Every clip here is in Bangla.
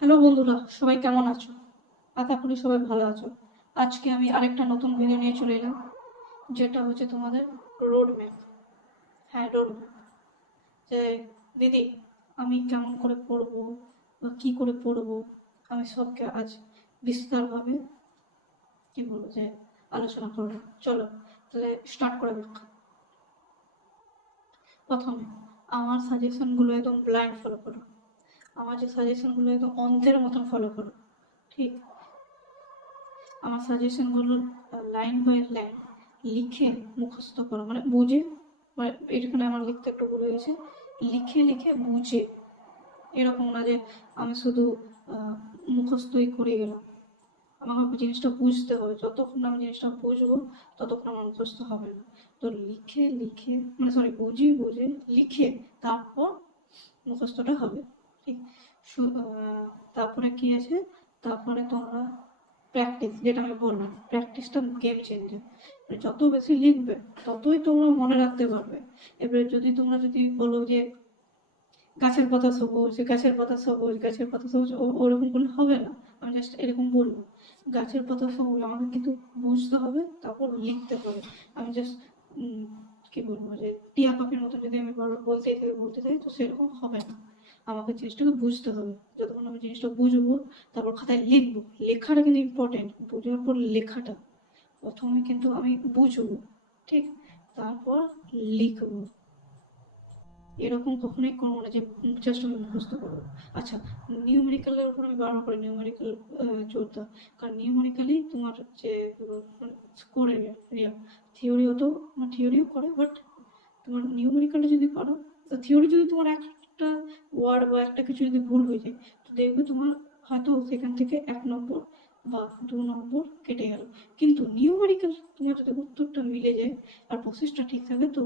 হ্যালো বন্ধুরা, সবাই কেমন আছো? আশা করি সবাই ভালো আছো। আজকে আমি আরেকটা নতুন ভিডিও নিয়ে চলে এলাম, যেটা হচ্ছে তোমাদের রোড ম্যাপ। হ্যাঁ, রোড ম্যাপ। যে দিদি, আমি কেমন করে পড়বো বা কি করে পড়বো, আমি সবকে আজ বিস্তারভাবে কি বলবো যে আলোচনা করবো। চলো তাহলে স্টার্ট করা যাক। প্রথমে আমার সাজেশনগুলো একদম ব্লাইন্ড ফলো করো। আমার যে সাজেশনগুলো একদম অন্ধের মতন ফলো করো। ঠিক, আমার সাজেশনগুলো লাইন বাই লাইন লিখে মুখস্থ করো, মানে বুঝে, মানে এখানে আমার লিখতে একটু ভুল হয়েছে, লিখে লিখে বুঝে। এরকম না যে আমি শুধু মুখস্থই করে গেলাম। আমাকে জিনিসটা বুঝতে হবে, যতক্ষণ না আমি জিনিসটা বুঝবো ততক্ষণ আমার মুখস্থ হবে না। তো লিখে লিখে, মানে সরি, বুঝে বুঝে লিখে তারপর মুখস্থটা হবে। ঠিক। তারপরে কি আছে, তারপরে তোমরা প্র্যাকটিস, যেটা আমি বললাম, প্র্যাকটিসটা গেম চেঞ্জার। যত বেশি লিখবে ততই তোমরা মনে রাখতে পারবে। এবারে যদি বলো যে গাছের পাতা সবুজ, গাছের পাতা সবুজ, গাছের পাতা সবুজ, ওরকম বললে হবে না। আমি জাস্ট এরকম বলবো, গাছের পাতা সবুজ, আমাকে কিন্তু বুঝতে হবে, তারপর লিখতে হবে। আমি জাস্ট কি বলবো যে টিয়া পাখির মতো যদি আমি বারবার বলতে থাকি তো সেরকম হবে না। আমাকে জিনিসটাকে বুঝতে হবে। যতক্ষণ আমি জিনিসটা বুঝবো তারপর খাতায় লিখবো। লেখাটা কিন্তু ইম্পর্টেন্ট, বোঝার পর লেখাটা। প্রথমে কিন্তু আমি বুঝবো, ঠিক, তারপর লিখবো। এরকম কখনোই করবো না যে জাস্ট আমি মুখস্থ করবো। আচ্ছা, নিউমেরিক্যালের উপর আমি বারবার করে নিউমেরিক্যাল জোর দাও, কারণ নিউমেরিক্যালি তোমার যে স্কোর এরিয়া, থিওরিও তো, আমার থিওরিও করে, বাট তোমার নিউমেরিক্যালটা যদি পারো, তো থিওরি যদি তোমার একটা ওয়ার্ড বা একটা কিছু যদি ভুল হয়ে যায়, তো দেখবে তোমার হয়তো সেখান থেকে 1 নম্বর বা 2 নম্বর কেটে গেল। কিন্তু নিউমেরিক্যাল তোমার যদি উত্তরটা মিলে যায় আর প্রসেসটা ঠিক থাকে, তো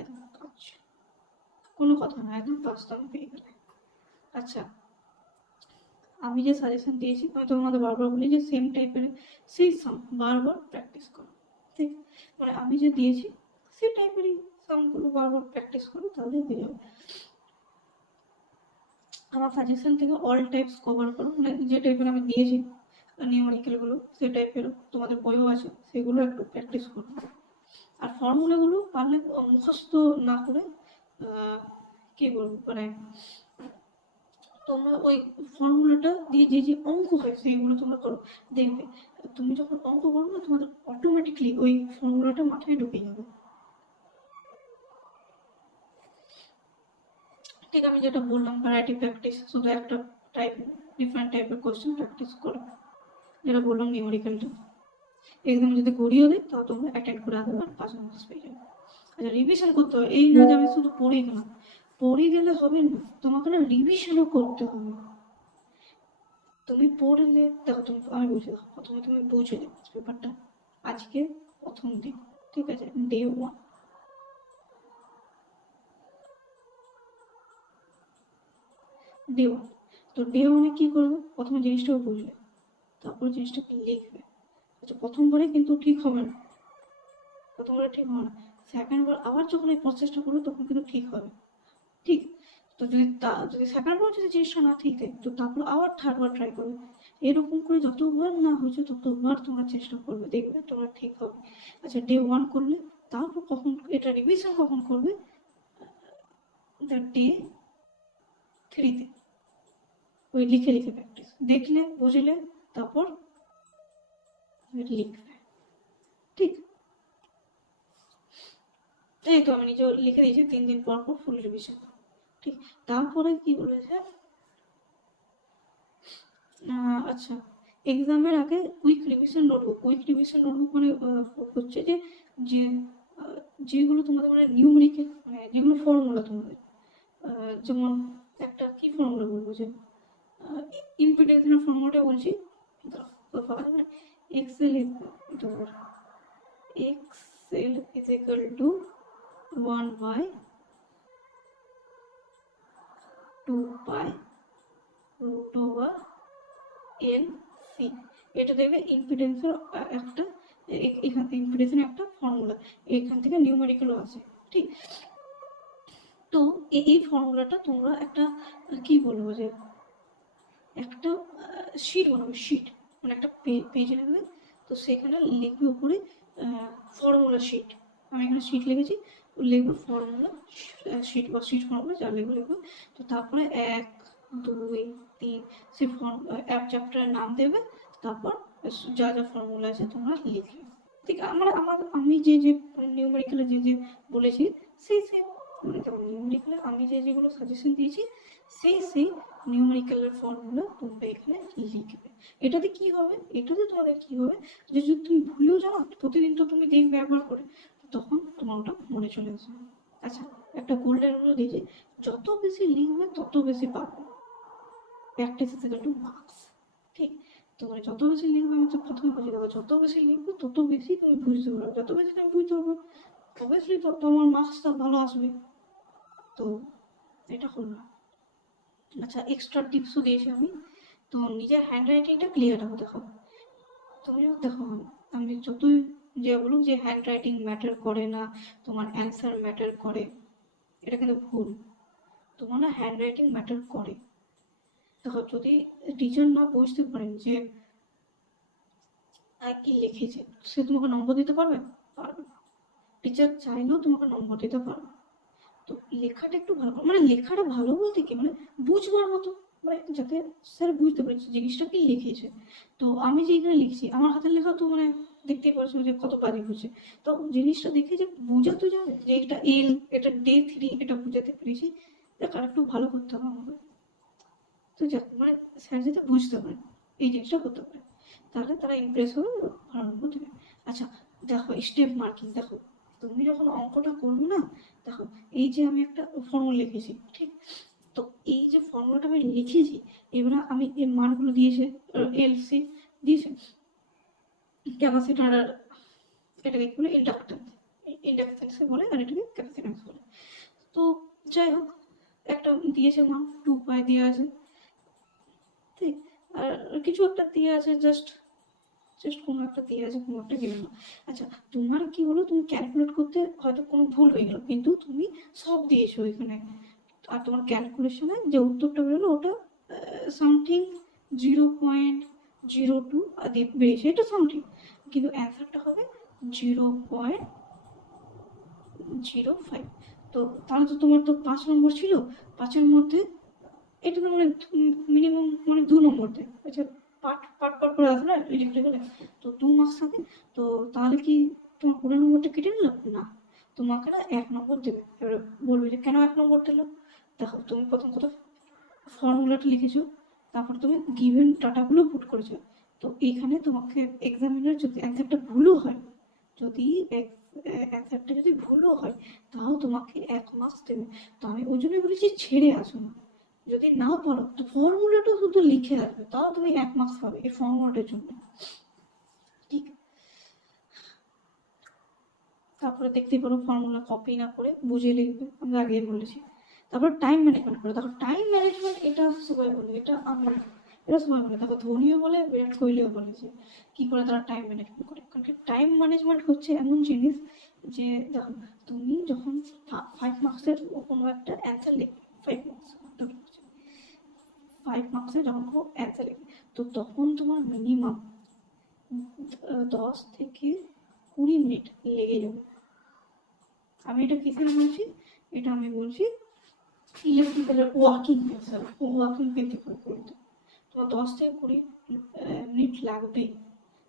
একদম কাজ, কোনো কথা না, একদম পাঁচটা পেয়ে গেলে। আচ্ছা, আমি যে সাজেশন দিয়েছি, আমি তোমাদের বারবার বলি যে সেম টাইপের সেই সাম বারবার প্র্যাকটিস করো। ঠিক, মানে আমি যে দিয়েছি সেই টাইপেরই সামগুলো বারবার প্র্যাকটিস করো, তাহলে হয়ে যাবে। আমার সাজেশন থেকে অল টাইপস কভার করো, মানে যে টাইপের আমি দিয়েছি নিউমেরিক্যালগুলো, সেই টাইপের তোমাদের বইও আছে, সেগুলো একটু প্র্যাকটিস করো। আর ফর্মুলাগুলো পারলে মুখস্থ না করে কি বলবো, মানে তোমরা ওই ফর্মুলাটা দিয়ে যে যে অঙ্ক হয় সেইগুলো তোমরা করো। দেখবে তুমি যখন অঙ্ক করো না, তোমাদের অটোমেটিকলি ওই ফর্মুলাটা মাথায় ঢুকে যাবে। ঠিক, আমি যেটা বললাম ভ্যারাইটি প্র্যাকটিস, শুধু একটা টাইপ, ডিফারেন্ট টাইপের কোশ্চেন প্র্যাকটিস করো, যেটা বললাম নিউমেরিক্যালটা। এক্সাম যদি ঘুরিয়ে দেয় তাও তোমরা অ্যাটেন্ড করে আসবে আর 5 মার্কস পেয়ে যাবে। আচ্ছা, রিভিশন করতে হবে, এই না যে আমি শুধু পড়ে গেলাম। পড়ে গেলে হবে না, তোমাকে না রিভিশনও করতে হবে। তুমি পড়লে দেখো, তুমি, আমি বুঝে দেখো, প্রথমে তুমি বুঝলে পেপারটা আজকে প্রথম দিন, ঠিক আছে, ডে 1। ডে 1, তো ডে 1 কি করবে, প্রথমে জিনিসটাও বুঝলে, তারপর জিনিসটাকে লিখবে। আচ্ছা, প্রথমবারে কিন্তু ঠিক হবে না, প্রথমবারে ঠিক হবে না, সেকেন্ড বার আবার যখন এই প্রসেসটা করবে তখন কিন্তু ঠিক হবে। ঠিক, তো যদি সেকেন্ড বার যদি জিনিসটা না ঠিক থাকে, তো তারপর আবার থার্ড বার ট্রাই করবে। এরকম করে যতবার না হয়েছে ততবার তোমরা চেষ্টা করবে, দেখবে তোমরা ঠিক হবে। আচ্ছা, ডে 1 করলে, তারপর কখন এটা রিভিশন কখন করবে, ডে 3-তে, ওই লিখে লিখে প্র্যাকটিস, দেখলে বুঝলে তারপর লিখবে। ঠিক, এই তো আমি নিজে লিখে দিয়েছি 3 দিন পর পর ফুল রিভিশন। ঠিক, তারপরে কি বলেছে, আচ্ছা, এক্সামের আগে কুইক রিভিশন নোটবুক মানে হচ্ছে যে যে যেগুলো তোমাদের মানে নিউমেরিক্যাল, মানে যেগুলো ফর্মুলা তোমাদের, যেমন একটা কি ফর্মুলা বলবো, যে ইম্পিডেন্সের ফর্মুলাটা বলছি, X L is equal to 1/2 pi root over L C. এটা দেখবে ইম্পিডেন্সের একটা, এখান থেকে ইম্পিডেন্সের একটা ফর্মুলা, এখান থেকে নিউমেরিক্যালও আছে। ঠিক, তো এই ফর্মুলাটা তোমরা একটা কি বলবো যে শিট বানাবে, শিট মানে একটা পেজে নেবে, তো সেখানে লিখবে উপরে ফর্মুলা শিট। আমি এখানে শিট লিখেছি, লিখবে ফর্মুলা শিট বা শিট ফর্মুলা যা লিখবে লিখবে। তো তারপরে 1 2 3 সেই এক চ্যাপ্টারের নাম দেবে, তারপর যা যা ফর্মুলা আছে তোমরা লিখবে। ঠিক আমি যে যে নিউমেরিক্যালে যে বলেছি সেই সেম, মানে নিউমেরিক্যালে আমি যেগুলো সাজেশন দিয়েছি সেই নিউমেরিক্যালের ফর্মুলা তোমরা এখানে লিখবে। এটাতে কি হবে, তোমাদের কি হবে, যে যদি তুমি ভুলেও যাও প্রতিদিন তো তুমি দেখবে ব্যবহার করে, তখন তোমার ওটা মনে চলে আসবে। আচ্ছা, একটা গোল্ডেন রুল দিয়েছি, যত বেশি লিখবে তত বেশি পাবে, practice is equal two marks. ঠিক, তোমার যত বেশি লিখবে, আমি তো প্রথমে বুঝে দেবো, যত বেশি লিখবে তত বেশি তুমি বুঝতে পারবে, যত বেশি তুমি বুঝতে পারবে অবভিয়াসলি তোমার মার্কসটা ভালো আসবে। তো এটা হলো। আচ্ছা, এক্সট্রা টিপসও দিয়েছি আমি। তো নিজের হ্যান্ড রাইটিংটা ক্লিয়ার রাখো। দেখো তুমিও দেখো, আমি যতই যে বলুক যে হ্যান্ড রাইটিং ম্যাটার করে না, তোমার অ্যান্সার ম্যাটার করে, এটা কিন্তু ভুল। তোমার না হ্যান্ড রাইটিং ম্যাটার করে। দেখো, যদি টিচার না বুঝতে পারেন যে কি লিখেছে, সে তোমাকে নম্বর দিতে পারবে? পারবে না। টিচার চাইলেও তোমাকে নম্বর দিতে পারবে। তো লেখাটা একটু ভালো, মানে লেখাটা ভালো বলতে কি, মানে বুঝবার মতো, মানে যাতে স্যার বুঝতে পারছে জিনিসটা কি লিখেছে। তো আমি যেখানে লিখছি, আমার হাতের লেখা তো মানে দেখতেই পারছো যে কত বাজে হচ্ছে, তো জিনিসটা দেখে যে বোঝাতে যাবে যে এটা এল, এটা ডে 3, এটা বুঝাতে পেরেছি, এটা একটু ভালো করতে হবে আমাকে। তো মানে স্যার যাতে বুঝতে পারে এই জিনিসটা করতে পারে, তাহলে তারা ইমপ্রেস হবে, ভালো নম্বর দেবে। আচ্ছা দেখো, স্টেপ মার্কিং। দেখো তুমি যখন অঙ্কটা করবে না, দেখো এই যে আমি একটা ফর্মুলা লিখেছি, ঠিক, তো এই যে ফর্মুলাটা আমি লিখেছি, এবার আমি এই মানগুলো দিয়েছে, এলসি দিয়েছে, ক্যাপাসিটর আর এটাকে বলে ইন্ডাকটেন্স বলে, আর এটাকে ক্যাপাসিট্যান্স বলে। তো যাই হোক, একটা দিয়েছে মান 2 পাই দিয়ে আছে, ঠিক, আর কিছু একটা দিয়ে আছে, জাস্ট কোনো একটা দিয়ে আছে, কোনো একটা গেল না। আচ্ছা, তোমার কি হলো, তুমি ক্যালকুলেট করতে হয়তো কোনো ভুল হয়ে গেল, কিন্তু তুমি সব দিয়েছো এখানে, আর তোমার ক্যালকুলেশনে যে উত্তরটা বেরোলো ওটা সামথিং 0.02 দিয়ে বেরিয়েছে, এটা সামথিং, কিন্তু অ্যান্সারটা হবে 0.05। তো তাহলে তো তোমার তো 5 নম্বর ছিল, 5-এর মধ্যে এটা তো মানে মিনিমাম মানে 2 নম্বর দেয়। আচ্ছা, পাট করে আসে না ইলেকট্রিক্যালে, তো 2 মার্কস থাকে। তো তাহলে কি তোমার 20 নম্বরটা কেটে নিল? না, তোমাকে না 1 নম্বর দেবে। এবারে বলবে যে কেন 1 নম্বর দিল? দেখো, তুমি প্রথম কথা ফর্মুলাটা লিখেছো, তারপর তুমি গিভেন ডাটাগুলো পুট করেছো। তো এইখানে তোমাকে এক্সামিনার যদি অ্যান্সারটা ভুলও হয়, যদি অ্যান্সারটা যদি ভুলও হয়, তাও তোমাকে 1 মার্কস দেবে। তো আমি ওই জন্যই বলেছি ছেড়ে আসো না, যদি না পারো তো ফর্মুলাটা শুধু লিখে আসবে, তাও তুমি 1 মার্কস পাবে এই ফর্মুলাটার জন্য। ঠিক, তারপরে দেখতেই পারো ফর্মুলা কপি না করে বুঝে লিখবে, আমি আগেই বলেছি। তারপর টাইম ম্যানেজমেন্ট করে। দেখো টাইম ম্যানেজমেন্ট এটা সবাই বলে, এটা সবাই বলে। দেখো ধোনিও বলে, বিরাট কোহলিও বলেছে কি করে তারা টাইম ম্যানেজমেন্ট করে। কারণ টাইম ম্যানেজমেন্ট হচ্ছে এমন জিনিস যে দেখো, তুমি যখন 5 মার্কসের কোনো একটা অ্যান্সার লিখবে, 5 মার্কসে যখন কোনো অ্যান্সার লিখবে, তো তখন তোমার মিনিমাম 10 থেকে 20 মিনিট লেগে যাবে। আমি এটা কিসের বলছি, এটা আমি বলছি ইলেকট্রিক্যালের ওয়ার্কিং পেতে করতে তোমার 10 থেকে 20 মিনিট লাগবেই।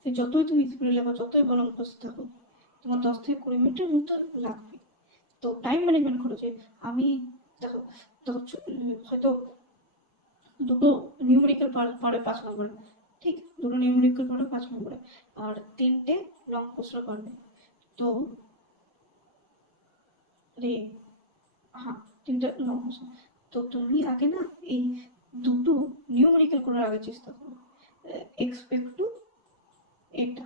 সে যতই তুমি স্পিডে লেখো, যতই বলো মুখস্থ থাকো, তোমার 10 থেকে 20 মিনিটের মতো লাগবে। তো টাইম ম্যানেজমেন্ট করেছে। আমি দেখো হয়তো দুটো নিউমেরিক্যাল পারে 5 নম্বরে, ঠিক, দুটো নিউমেরিক্যাল পারে 5 নম্বরে, আর 3টে লং প্রশ্ন পারবে। তো হ্যাঁ, 3টে লং প্রশ্ন। তো তুমি আগে না এই দুটো নিউমেরিক্যাল করার আগে চেষ্টা করো, এক্সপেক্ট টু এটা।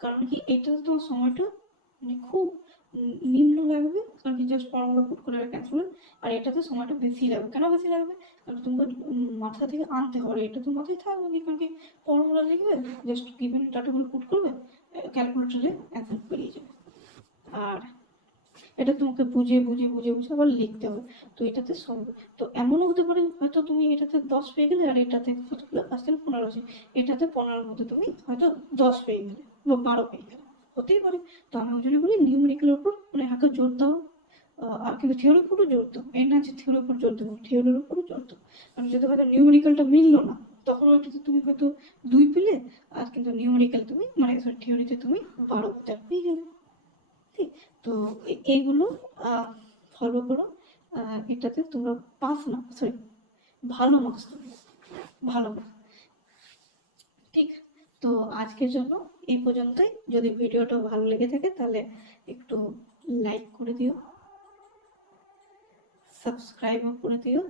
কারণ কি, এটা তোমার সময়টা মানে খুব নিম্ন লাগবে, কারণ কি জাস্ট ফর্মুলা পুট করে ক্যান্সেল। আর এটাতে সময়টা বেশি লাগবে। কেন বেশি লাগবে? কারণ তোমাকে মাথা থেকে আনতে হবে, এটা তো মাথায় থাকবে কি, কারণ কি ফর্মুলা লিখবে, জাস্ট গিভেন ডাটাগুলো পুট করবে, ক্যালকুলেটরে অ্যান্সার বেরিয়ে যাবে। আর এটা তোমাকে বুঝে বুঝে বুঝে বুঝে আবার লিখতে হবে। তো এটাতে সলভ, তো এমনও হতে পারে হয়তো তুমি এটাতে 10 পেয়ে গেলে আর এটাতে কতগুলো আসলে 15 আছে, এটাতে 15-এর মধ্যে তুমি হয়তো 10 পেয়ে গেলে বা 12 পেয়ে গেলে, হতেই পারে। তো আমি ওই জন্য বলি নিউমেরিক্যালের উপর মানে হালকা জোর দাও। আর কিন্তু থিওরির উপরও জোর দাও, এই না যে থিওরির উপর জোর দেবো, থিওরির উপরও জোর দাও। কারণ যদি হয়তো নিউমেরিক্যালটা মিললো না, তখন ওইটাতে তুমি হয়তো 2 পেলে, আর কিন্তু নিউমেরিক্যাল তুমি মানে থিওরিতে তুমি 12 পেয়ে গেলে। ঠিক, তো এইগুলো ফলো করো। এটাতে তোমরা পাস না, সরি, ভালো মার্কস পাবে, ভালো marks। ঠিক, তো আজকের জন্য এই পর্যন্তই। যদি ভিডিওটা ভালো লেগে থাকে তাহলে একটু লাইক করে দিও, সাবস্ক্রাইবও করে দিও,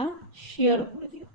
আর শেয়ারও করে দিও।